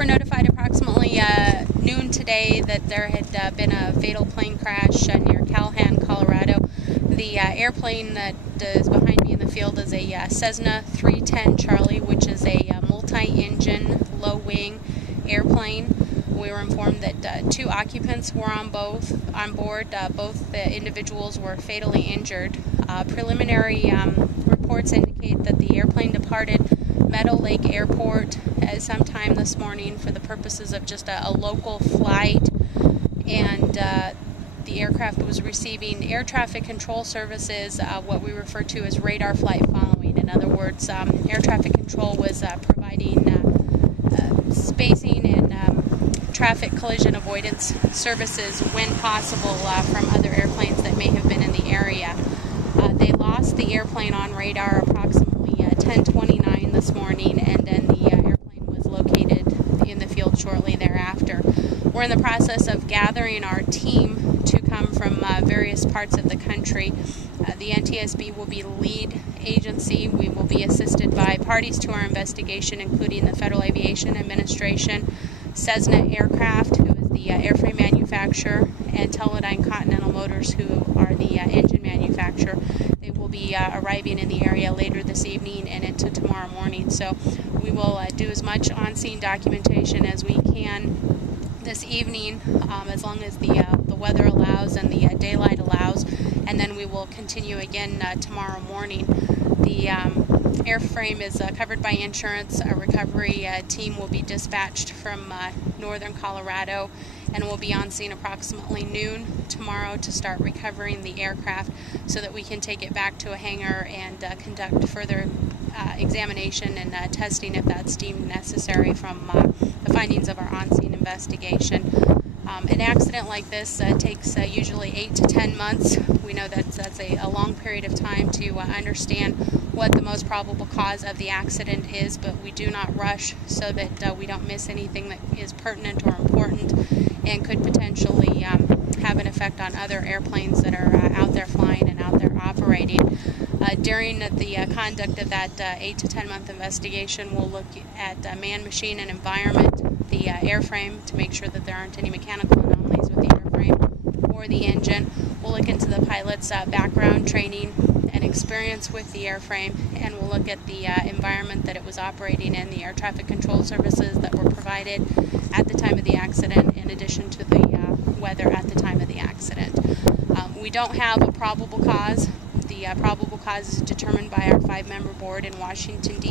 were notified approximately noon today that there had been a fatal plane crash near Calhan, Colorado. The airplane that is behind me in the field is a Cessna 310 Charlie, which is a multi-engine, low-wing airplane. We were informed that 2 occupants were on board. Both the individuals were fatally injured. Preliminary reports indicate that the airplane departed Meadow Lake Airport at some time this morning for the purposes of just a local flight, and the aircraft was receiving air traffic control services, what we refer to as radar flight following. In other words, air traffic control was providing spacing and traffic collision avoidance services when possible from other airplanes that may have been in the area. They lost the airplane on radar approximately 10:29 this morning, and then the airplane was located in the field shortly thereafter. We're in the process of gathering our team to come from various parts of the country. The NTSB will be the lead agency. We will be assisted by parties to our investigation, including the Federal Aviation Administration, Cessna Aircraft, who is the airframe manufacturer, and Teledyne Continental Motors, who are the engine manufacturer. They will be arriving in the area later this evening and into tomorrow morning. So we will do as much on-scene documentation as we can this evening, as long as the weather allows and the daylight allows, and then we will continue again tomorrow morning. The airframe is covered by insurance. A recovery team will be dispatched from northern Colorado and will be on scene approximately noon tomorrow to start recovering the aircraft so that we can take it back to a hangar and conduct further examination and testing if that's deemed necessary from the findings of our on-scene investigation. An accident like this takes usually 8 to 10 months. We know that's a long period of time to understand what the most probable cause of the accident is, but we do not rush so that we don't miss anything that is pertinent or important and could potentially have an effect on other airplanes that are out there flying and out there operating. During the conduct of that 8 to 10 month investigation, we'll look at man, machine, and environment, the airframe, to make sure that there aren't any mechanical anomalies with the airframe or the engine. We'll look into the pilot's background, training, and experience with the airframe, and we'll look at the environment that it was operating in, the air traffic control services that were provided at the time of the accident, in addition to the weather at the time of the accident. We don't have a probable cause. The probable cause is determined by our 5-member board in Washington, D.C.